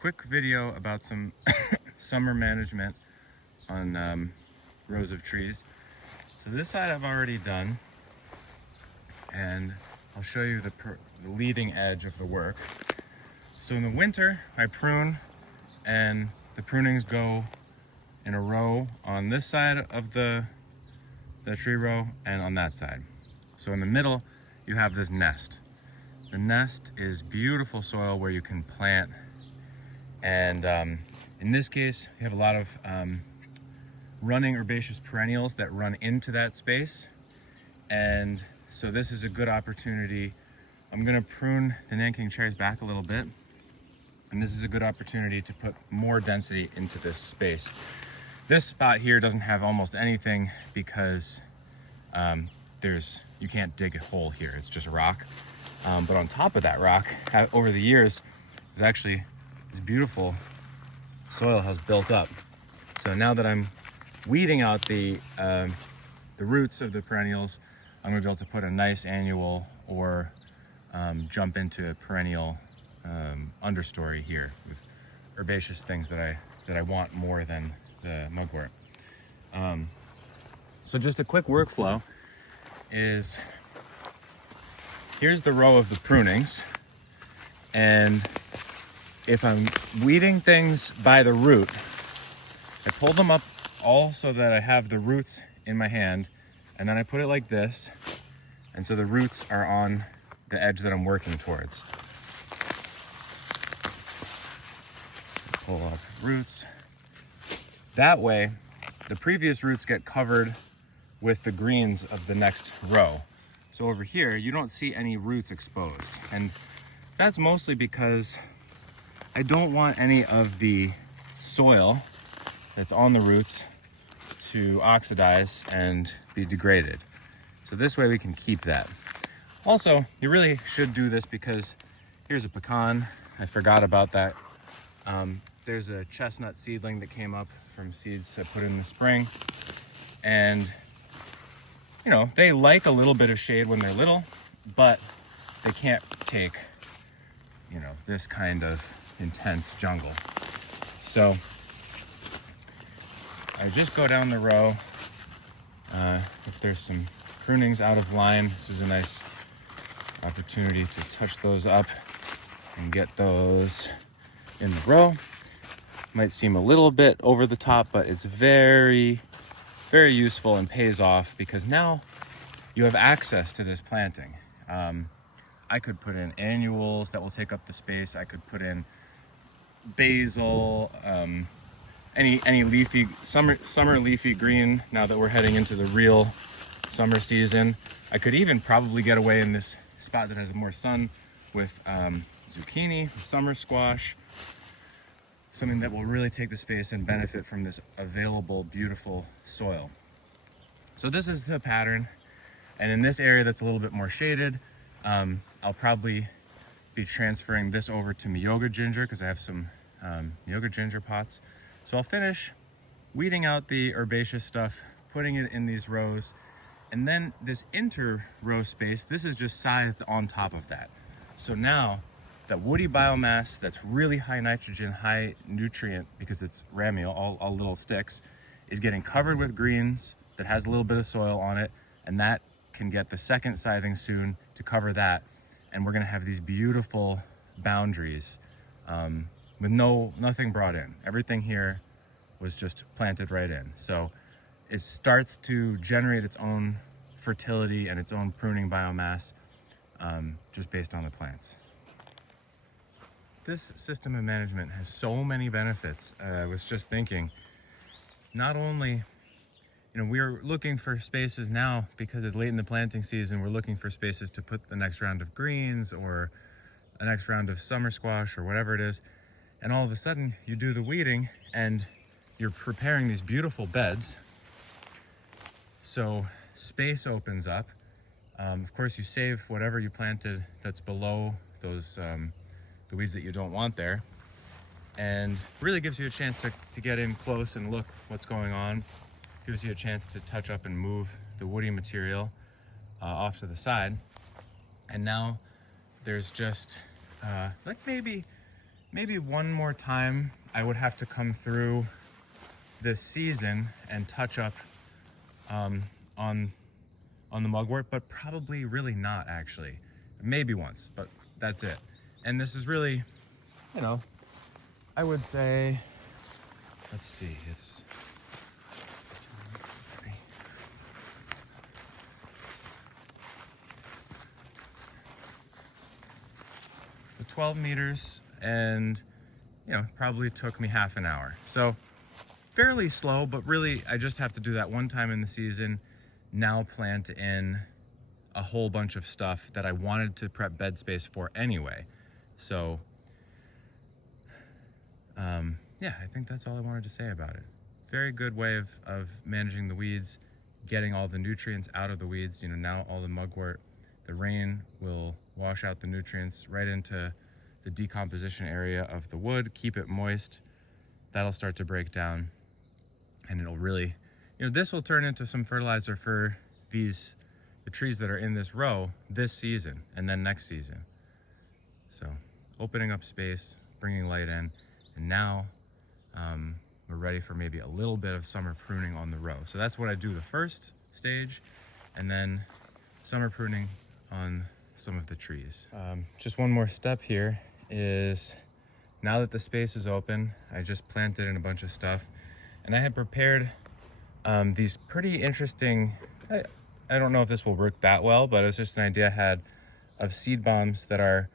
quick video about some summer management on rows of trees. So this side I've already done, and I'll show you the leading edge of the work. So in the winter I prune, and the prunings go in a row on this side of the tree row and on that side. So in the middle you have this nest. The nest is beautiful soil where you can plant, and in this case you have a lot of running herbaceous perennials that run into that space, and so this is a good opportunity. I'm going to prune the Nanking cherries back a little bit, and this is a good opportunity to put more density into this space. This spot here doesn't have almost anything because you can't dig a hole here, it's just rock. But on top of that rock, over the years, there's actually this beautiful soil has built up. So now that I'm weeding out the roots of the perennials, I'm gonna be able to put a nice annual or jump into a perennial understory here with herbaceous things that I want more than the mugwort. So just a quick workflow is, here's the row of the prunings, and if I'm weeding things by the root, I pull them up all so that I have the roots in my hand, and then I put it like this, and so the roots are on the edge that I'm working towards. Pull up roots. That way, the previous roots get covered with the greens of the next row. So over here, you don't see any roots exposed. And that's mostly because I don't want any of the soil that's on the roots to oxidize and be degraded. So this way we can keep that. Also, you really should do this because here's a pecan. I forgot about that. There's a chestnut seedling that came up from seeds I put in the spring. And you know, they like a little bit of shade when they're little, but they can't take, you know, this kind of intense jungle. So I just go down the row. If there's some prunings out of line, this is a nice opportunity to touch those up and get those in the row. Might seem a little bit over the top, but it's very useful and pays off because now you have access to this planting. I could put in annuals that will take up the space. I could put in basil, any leafy summer leafy green now that we're heading into the real summer season. I could even probably get away in this spot that has more sun with zucchini, summer squash, something that will really take the space and benefit from this available, beautiful soil. So this is the pattern. And in this area that's a little bit more shaded, I'll probably be transferring this over to Miyoga ginger because I have some Miyoga ginger pots. So I'll finish weeding out the herbaceous stuff, putting it in these rows, and then this inter-row space, this is just scythed on top of that. So now that woody biomass that's really high nitrogen, high nutrient, because it's ramial, all little sticks, is getting covered with greens that has a little bit of soil on it, and that can get the second scything soon to cover that. And we're gonna have these beautiful boundaries with nothing brought in. Everything here was just planted right in. So it starts to generate its own fertility and its own pruning biomass just based on the plants. This system of management has so many benefits. I was just thinking, not only, you know, we're looking for spaces now because it's late in the planting season, we're looking for spaces to put the next round of greens or the next round of summer squash or whatever it is. And all of a sudden you do the weeding and you're preparing these beautiful beds. So space opens up. Of course you save whatever you planted that's below those the weeds that you don't want there, and really gives you a chance to get in close and look what's going on. Gives you a chance to touch up and move the woody material off to the side. And now there's just like maybe maybe one more time I would have to come through this season and touch up on the mugwort, but probably really not actually. Maybe once, but that's it. And this is really, you know, I would say, let's see, it's 12 meters, and you know, probably took me half an hour. So fairly slow, but really I just have to do that one time in the season. Now plant in a whole bunch of stuff that I wanted to prep bed space for anyway. So yeah, I think that's all I wanted to say about it. Very good way of managing the weeds, getting all the nutrients out of the weeds. You know, now all the mugwort, the rain will wash out the nutrients right into the decomposition area of the wood, keep it moist. That'll start to break down, and it'll really, you know, this will turn into some fertilizer for the trees that are in this row this season and then next season. So opening up space, bringing light in, and now we're ready for maybe a little bit of summer pruning on the row. So that's what I do the first stage, and then summer pruning on some of the trees. Just one more step here is, now that the space is open, I just planted in a bunch of stuff, and I had prepared these pretty interesting, I don't know if this will work that well, but it was just an idea I had of seed bombs that are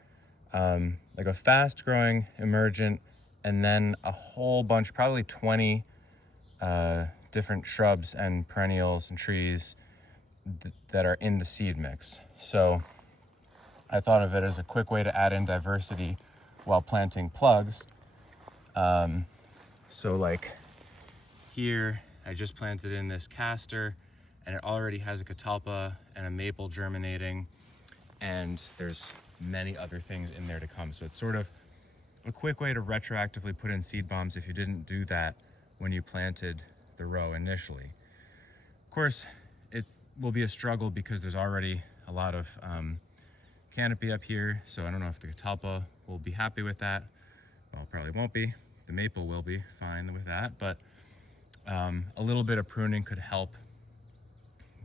like a fast growing emergent, and then a whole bunch, probably 20 different shrubs and perennials and trees that are in the seed mix. So I thought of it as a quick way to add in diversity while planting plugs. So like here, I just planted in this castor, and it already has a catalpa and a maple germinating, and there's many other things in there to come. So it's sort of a quick way to retroactively put in seed bombs if you didn't do that when you planted the row initially. Of course, it will be a struggle because there's already a lot of canopy up here, so I don't know if the catalpa will be happy with that. Well, probably won't be. The maple will be fine with that, but a little bit of pruning could help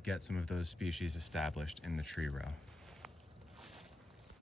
get some of those species established in the tree row.